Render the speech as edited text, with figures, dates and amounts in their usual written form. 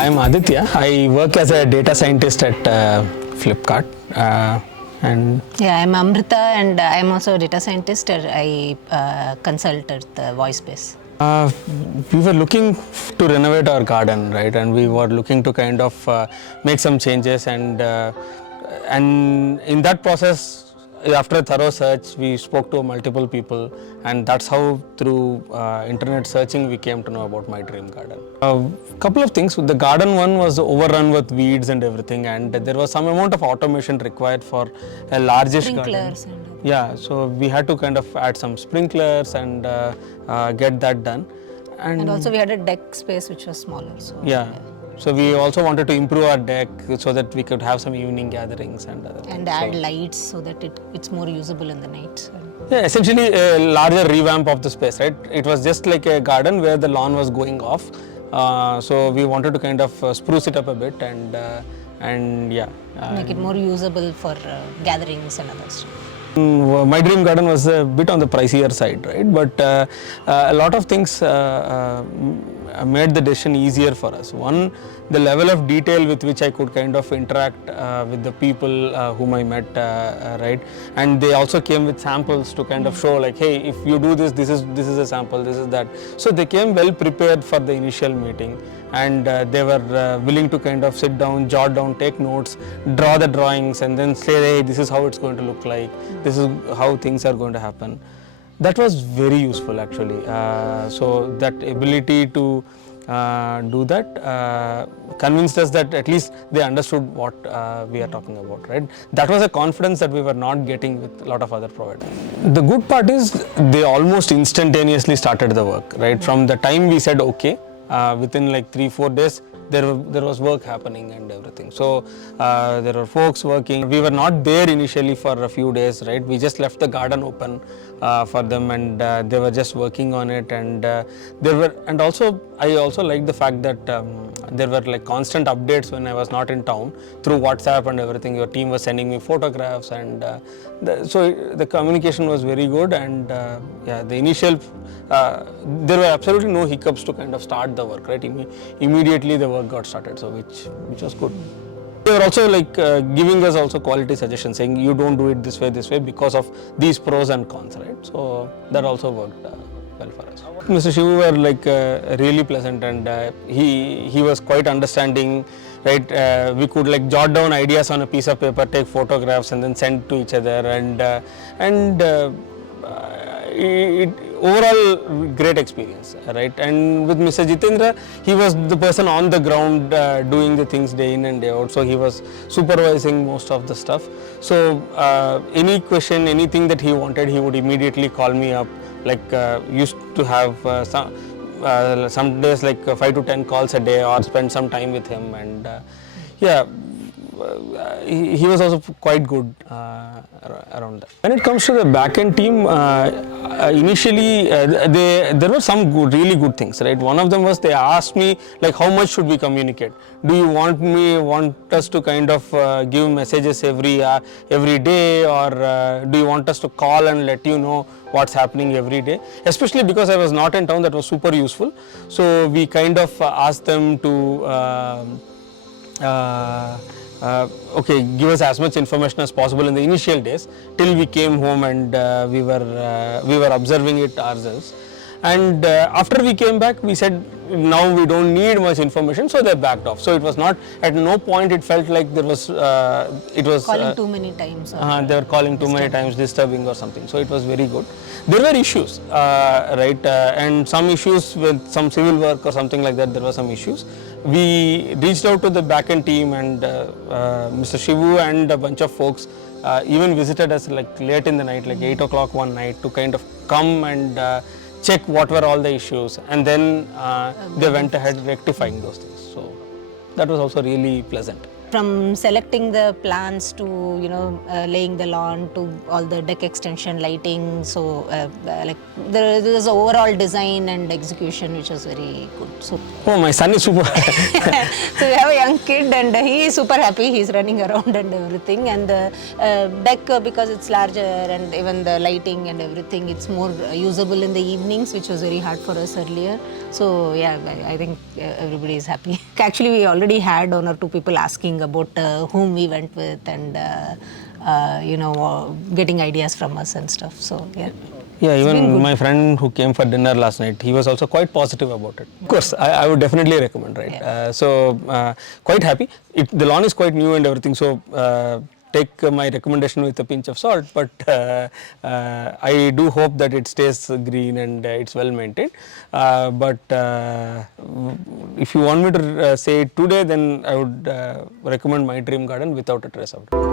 I'm Aditya. I work as a data scientist at Flipkart. And Yeah, I'm Amrita and I'm also a data scientist. I consult at the voice space. We were looking to renovate our garden, right? And we were looking to kind of make some changes, and in that process, after a thorough search, we spoke to multiple people, and that's how through internet searching we came to know about my dream garden. A couple of things. The garden one was overrun with weeds and everything, and there was some amount of automation required for a largish garden. Sprinklers and Yeah, so we had to kind of add some sprinklers and get that done. and also we had a deck space which was smaller. So Yeah. So we also wanted to improve our deck so that we could have some evening gatherings and other things. and add lights so that it's more usable in the night. Yeah, essentially a larger revamp of the space, right? It was just like a garden where the lawn was going off. So we wanted to kind of spruce it up a bit and yeah. Make it more usable for gatherings and others. My dream garden was a bit on the pricier side, right? But a lot of things made the decision easier for us. One, the level of detail with which I could kind of interact with the people whom I met, right? And they also came with samples to kind of show, like, hey, if you do this, this is a sample, this is that. So they came well prepared for the initial meeting, and they were willing to kind of sit down, jot down, take notes, draw the drawings, and then say, hey, this is how it's going to look like, this is how things are going to happen. That was very useful actually. So that ability to do that convinced us that at least they understood what we are talking about, right? That was a confidence that we were not getting with a lot of other providers. The good part is they almost instantaneously started the work, right? From the time we said okay, within like 3-4 days, there was work happening and everything. So there were folks working. We were not there initially for a few days, right? We just left the garden open for them, and they were just working on it. And I also liked the fact that there were like constant updates when I was not in town through WhatsApp and everything. Your team was sending me photographs, and so the communication was very good. And yeah, the initial there were absolutely no hiccups to kind of start the work, right? Immediately the work got started, so which was good. They were also like giving us also quality suggestions, saying you don't do it this way because of these pros and cons, right? So that also worked well for us. Mr. Shivu were like really pleasant, and he was quite understanding, right? We could like jot down ideas on a piece of paper, take photographs, and then send to each other, and overall great experience, right? And with Mr. Jitendra, he was the person on the ground doing the things day in and day out, so he was supervising most of the stuff. So any question, anything that he wanted, he would immediately call me up. Like used to have some days like 5 to 10 calls a day, or spend some time with him, and yeah. He was also quite good around that. When it comes to the back-end team, initially there were some really good things, right? One of them was they asked me like, how much should we communicate? Do you want us to kind of give messages every day, or do you want us to call and let you know what's happening every day? Especially because I was not in town, that was super useful. So we kind of asked them to okay, give us as much information as possible in the initial days till we came home, and we were observing it ourselves. And after we came back, we said now we don't need much information, so they backed off. So it was not, at no point it felt like there was Calling too many times. They were calling too many times, disturbing or something. So it was very good. There were issues, right? And some issues with some civil work or something like that. There were some issues. We reached out to the backend team, and Mr. Shivu and a bunch of folks even visited us like late in the night, like 8 o'clock one night, to kind of come and check what were all the issues, and then they went ahead rectifying those things. So that was also really pleasant. from selecting the plants to laying the lawn to all the deck extension lighting. So like there's overall design and execution which was very good. So Oh, my son is super. so we have a young kid and he is super happy. He's running around and everything. And the deck because it's larger and even the lighting and everything, it's more usable in the evenings, which was very hard for us earlier. So yeah, I think everybody is happy. Actually, we already had one or two people asking about whom we went with and getting ideas from us and stuff. So yeah. Yeah, even my friend who came for dinner last night, he was also quite positive about it. Of course, I would definitely recommend, right? Yeah. Quite happy. The lawn is quite new and everything, so take my recommendation with a pinch of salt, but I do hope that it stays green and it's well maintained. If you want me to say it today, then I would recommend my dream garden without a trace of it.